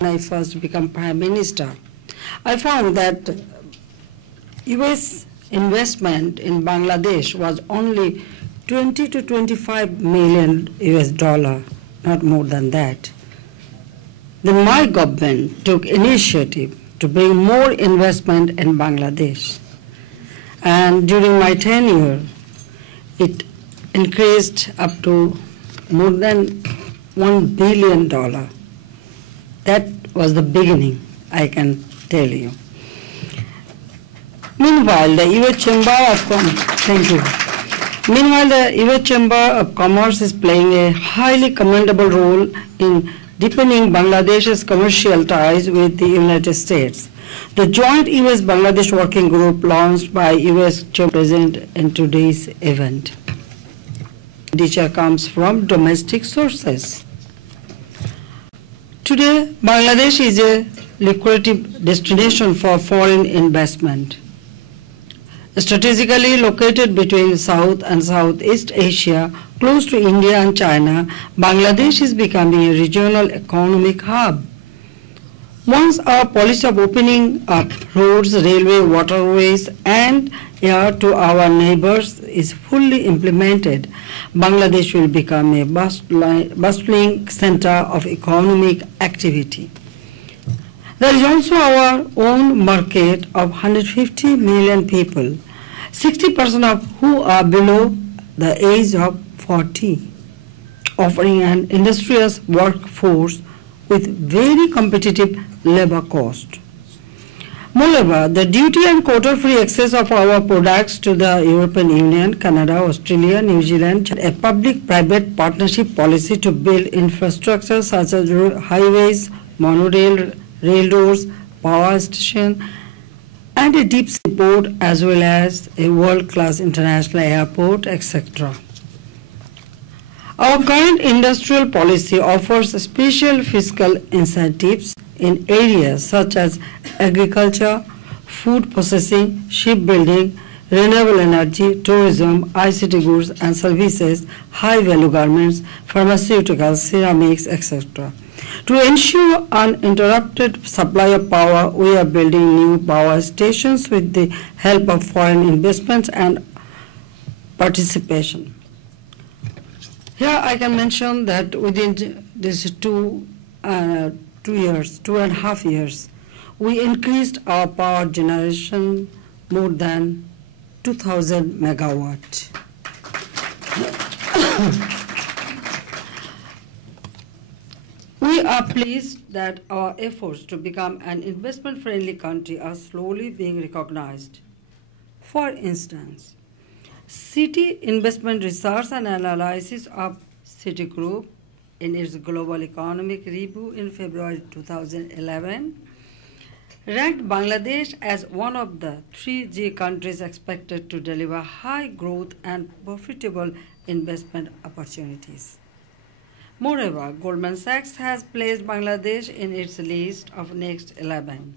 when I first became Prime Minister, I found that US investment in Bangladesh was only 20 to 25 million US dollar, not more than that. Then my government took initiative to bring more investment in Bangladesh. And during my tenure, it increased up to more than $1 billion. That was the beginning, I can tell you. Meanwhile, the US Chamber of Commerce is playing a highly commendable role in deepening Bangladesh's commercial ties with the United States. The joint US-Bangladesh working group launched by US Chamber present in today's event. Expenditure comes from domestic sources. Today, Bangladesh is a lucrative destination for foreign investment. Strategically located between South and Southeast Asia, close to India and China, Bangladesh is becoming a regional economic hub. Once our policy of opening up roads, railway, waterways, and air to our neighbors is fully implemented, Bangladesh will become a bustling center of economic activity. There is also our own market of 150 million people, 60% of who are below the age of 40, offering an industrious workforce with very competitive labor cost. Moreover, the duty and quota-free access of our products to the European Union, Canada, Australia, New Zealand, a public-private partnership policy to build infrastructure such as highways, monorail, railroads, power station, and a deep sea port as well as a world-class international airport, etc. Our current industrial policy offers special fiscal incentives in areas such as agriculture, food processing, shipbuilding, renewable energy, tourism, ICT goods and services, high-value garments, pharmaceuticals, ceramics, etc. To ensure uninterrupted supply of power, we are building new power stations with the help of foreign investments and participation. Here I can mention that within these 2.5 years, we increased our power generation more than 2,000 megawatt. We are pleased that our efforts to become an investment-friendly country are slowly being recognized. For instance, Citi Investment Research and Analysis of Citigroup in its Global Economic Review in February 2011 ranked Bangladesh as one of the 3G countries expected to deliver high growth and profitable investment opportunities. Moreover, Goldman Sachs has placed Bangladesh in its list of next 11,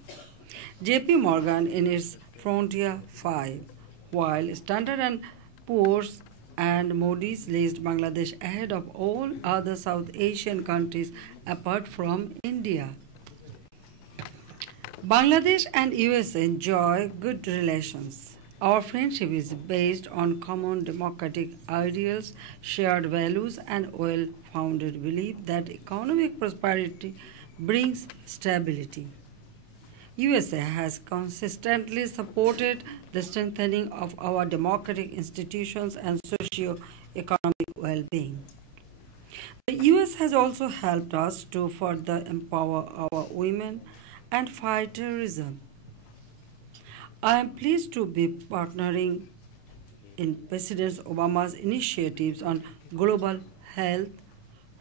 JP Morgan in its Frontier 5, while Standard & Poor's and Moody's list Bangladesh ahead of all other South Asian countries apart from India. Bangladesh and US enjoy good relations. Our friendship is based on common democratic ideals, shared values, and well-founded belief that economic prosperity brings stability. USA has consistently supported the strengthening of our democratic institutions and socio-economic well-being. The US has also helped us to further empower our women and fight terrorism. I am pleased to be partnering in President Obama's initiatives on global health,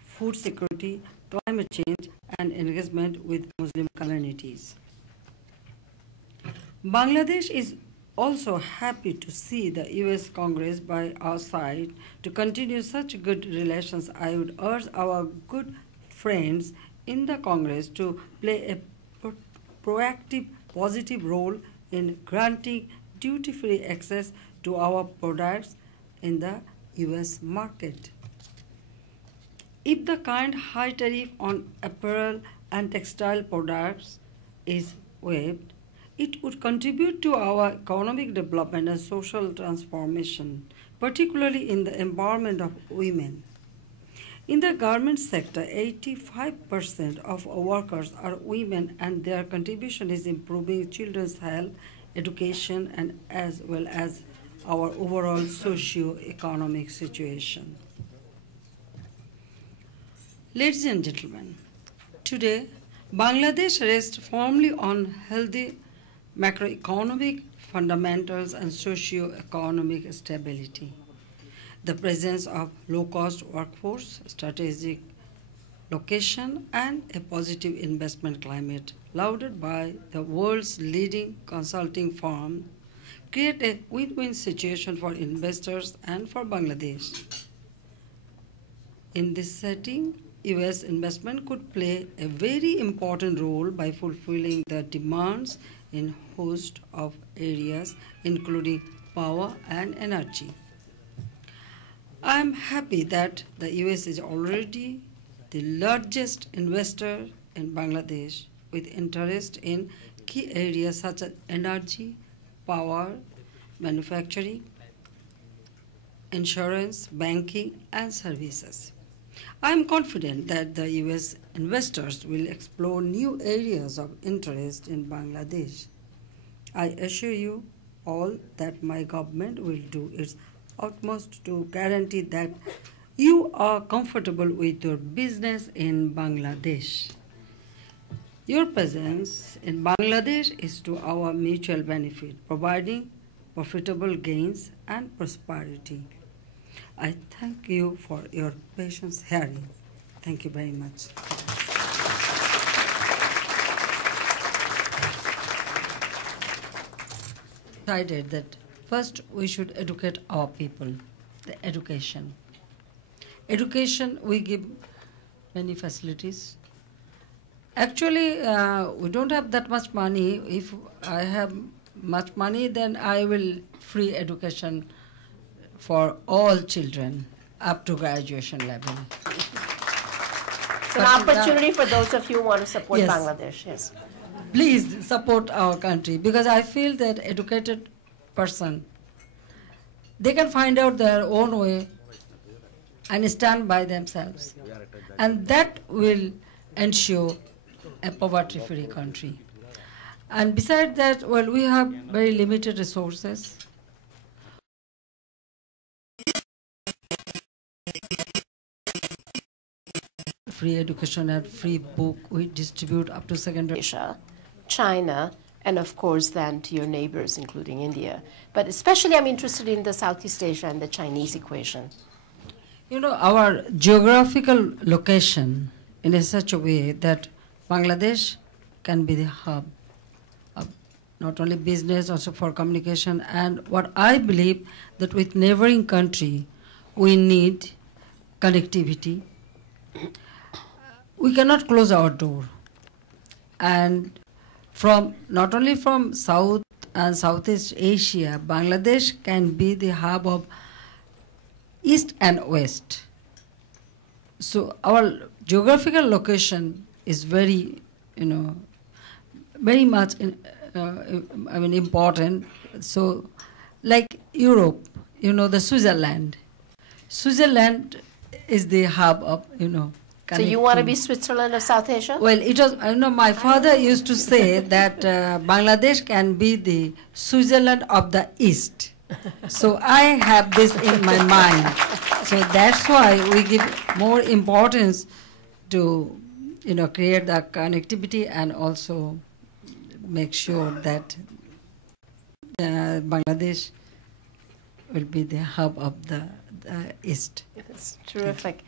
food security, climate change, and engagement with Muslim communities. Bangladesh is also happy to see the US Congress by our side. To continue such good relations, I would urge our good friends in the Congress to play a proactive, positive role in granting duty-free access to our products in the US market. If the current high tariff on apparel and textile products is waived, it would contribute to our economic development and social transformation, particularly in the empowerment of women. In the garment sector, 85% of workers are women, and their contribution is improving children's health, education, and as well as our overall socio-economic situation. Ladies and gentlemen, today Bangladesh rests firmly on healthy macroeconomic fundamentals and socio-economic stability. The presence of low-cost workforce, strategic location, and a positive investment climate lauded by the world's leading consulting firm create a win-win situation for investors and for Bangladesh. In this setting, U.S. investment could play a very important role by fulfilling the demands in a host of areas, including power and energy. I am happy that the U.S. is already the largest investor in Bangladesh, with interest in key areas such as energy, power, manufacturing, insurance, banking, and services. I am confident that the U.S. investors will explore new areas of interest in Bangladesh. I assure you all that my government will do its utmost to guarantee that you are comfortable with your business in Bangladesh. Your presence in Bangladesh is to our mutual benefit, providing profitable gains and prosperity. I thank you for your patience hearing. Thank you very much. Decided that first we should educate our people, the education. Education, we give many facilities. Actually, we don't have that much money. If I have much money, then I will free education for all children up to graduation level. It's an opportunity for those of you who want to support Yes. Bangladesh. Yes. Please support our country, because I feel that educated person, they can find out their own way and stand by themselves. And that will ensure a poverty-free country. And besides that, well, we have very limited resources. Free education and free book we distribute up to secondary. Asia, China, and of course then to your neighbors, including India. But especially I'm interested in the Southeast Asia and the Chinese equation. You know, our geographical location in such a way that Bangladesh can be the hub of not only business, also for communication. And what I believe that with neighboring country, we need connectivity. We cannot close our door. And from not only from South and Southeast Asia, Bangladesh can be the hub of East and West. So our geographical location is very, very much, important. So, like Europe, the Switzerland. Switzerland is the hub of, So you want to be Switzerland of South Asia? Well, it was, my father used to say that Bangladesh can be the Switzerland of the East. So I have this in my mind. So that's why we give more importance to, create the connectivity and also make sure that Bangladesh will be the hub of the East. It's terrific.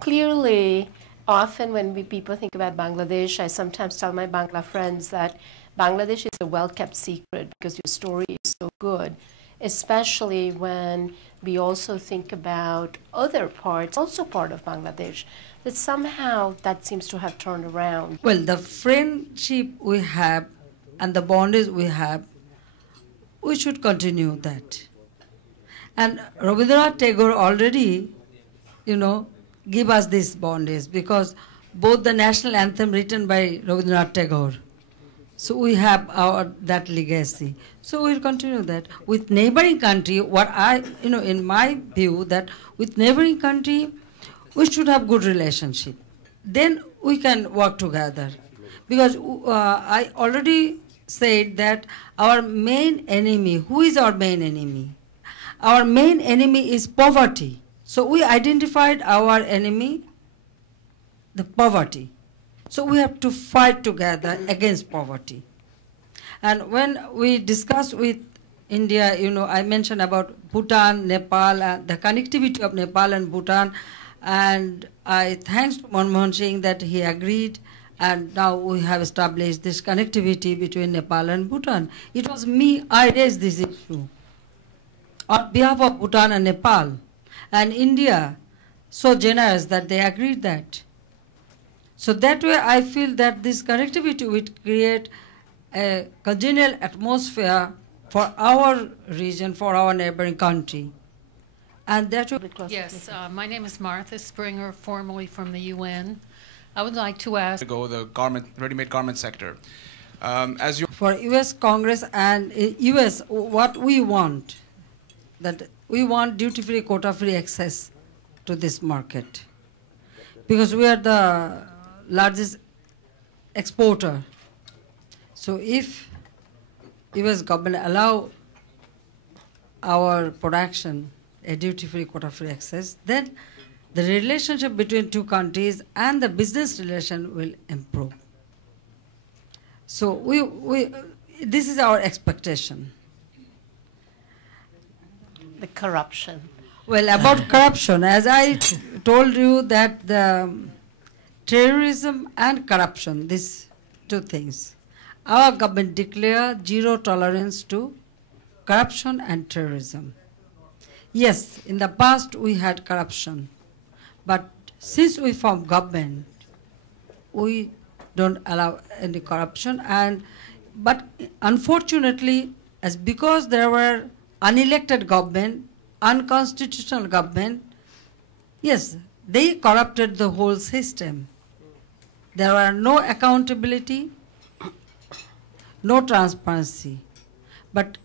Clearly, often when people think about Bangladesh, I sometimes tell my Bangla friends that Bangladesh is a well-kept secret because your story is so good, especially when we also think about other parts, also part of Bangladesh, that somehow that seems to have turned around. Well, the friendship we have and the bondage we have, we should continue that. And Rabindranath Tagore already, give us this bondage, because both the national anthem written by Rabindranath Tagore. So we have that legacy. So we'll continue that. With neighboring country, in my view, that with neighboring country, we should have good relationship. Then we can work together. Because I already said that our main enemy, who is our main enemy? Our main enemy is poverty. So we identified our enemy, the poverty. So we have to fight together against poverty. And when we discuss with India, I mentioned about Bhutan, Nepal, and the connectivity of Nepal and Bhutan. And I thanks to Manmohan Singh that he agreed. And now we have established this connectivity between Nepal and Bhutan. It was me, I raised this issue on behalf of Bhutan and Nepal. And India, so generous that they agreed that. So that way I feel that this connectivity will create a congenial atmosphere for our region, for our neighboring country. And that will... Yes, my name is Martha Springer, formerly from the UN. I would like to ask... The ready-made garment sector. For US Congress and US, what we want, that we want duty-free, quota-free access to this market. Because we are the largest exporter. So if US government allow our production a duty-free, quota-free access, then the relationship between two countries and the business relation will improve. So this is our expectation. The corruption. Well, about corruption, as I told you that the terrorism and corruption, these two things, our government declared zero tolerance to corruption and terrorism. Yes, in the past we had corruption, but since we formed government, we don't allow any corruption. But unfortunately, because there were unelected government, unconstitutional government, yes, they corrupted the whole system. There were no accountability, no transparency. But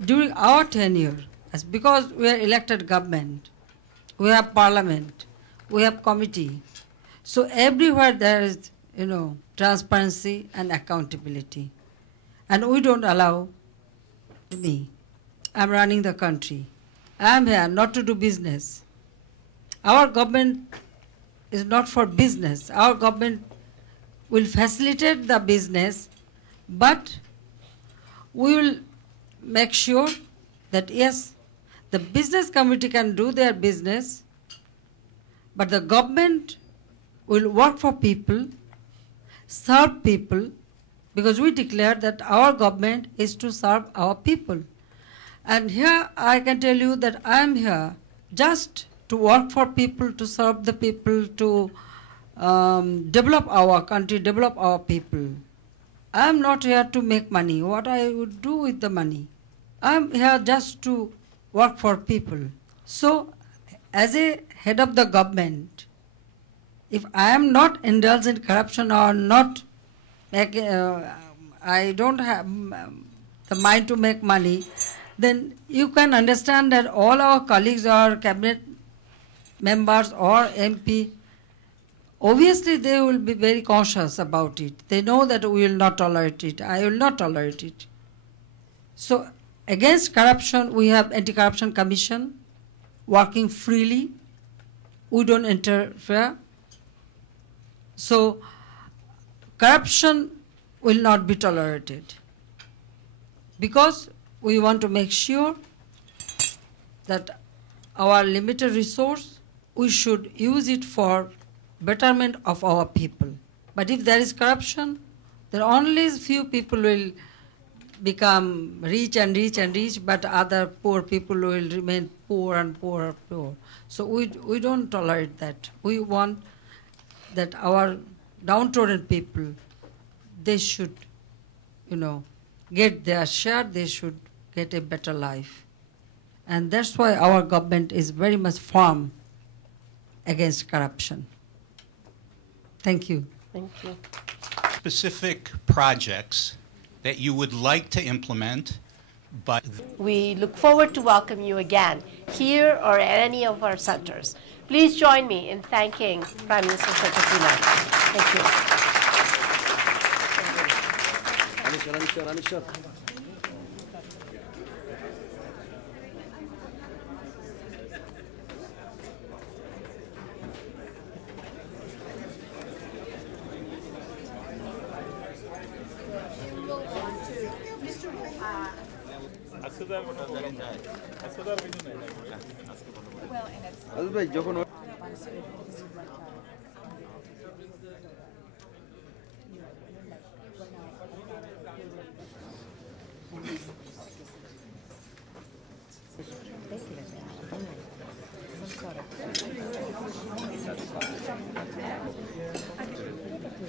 during our tenure, because we are elected government, we have parliament, we have committee, so everywhere there is, transparency and accountability. And we don't allow me. I'm running the country. I'm here not to do business. Our government is not for business. Our government will facilitate the business, but we will make sure that, yes, the business community can do their business, but the government will work for people, serve people, because we declare that our government is to serve our people. And here I can tell you that I am here just to work for people, to serve the people, to develop our country, develop our people. I am not here to make money. What I would do with the money? I am here just to work for people. So, as a head of the government, if I am not indulged in corruption or not, I don't have the mind to make money, then you can understand that all our colleagues or cabinet members or MP, obviously they will be very cautious about it. They know that we will not tolerate it. I will not tolerate it. So against corruption, we have Anti-Corruption Commission working freely. We don't interfere. So corruption will not be tolerated, because we want to make sure that our limited resource, we should use it for betterment of our people. But if there is corruption, then only few people will become rich and rich and rich, but other poor people will remain poor and poor and poor. So we don't tolerate that. We want that our downtrodden people, they should, get their share, they should get a better life. And that's why our government is very much firm against corruption. Thank you. Thank you. Specific projects that you would like to implement, but We look forward to welcome you again here or at any of our centers. Please join me in thanking Prime Minister Sheikh Hasina. Thank you.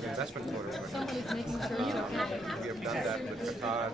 Investment moratorium. We have done that with Qatar.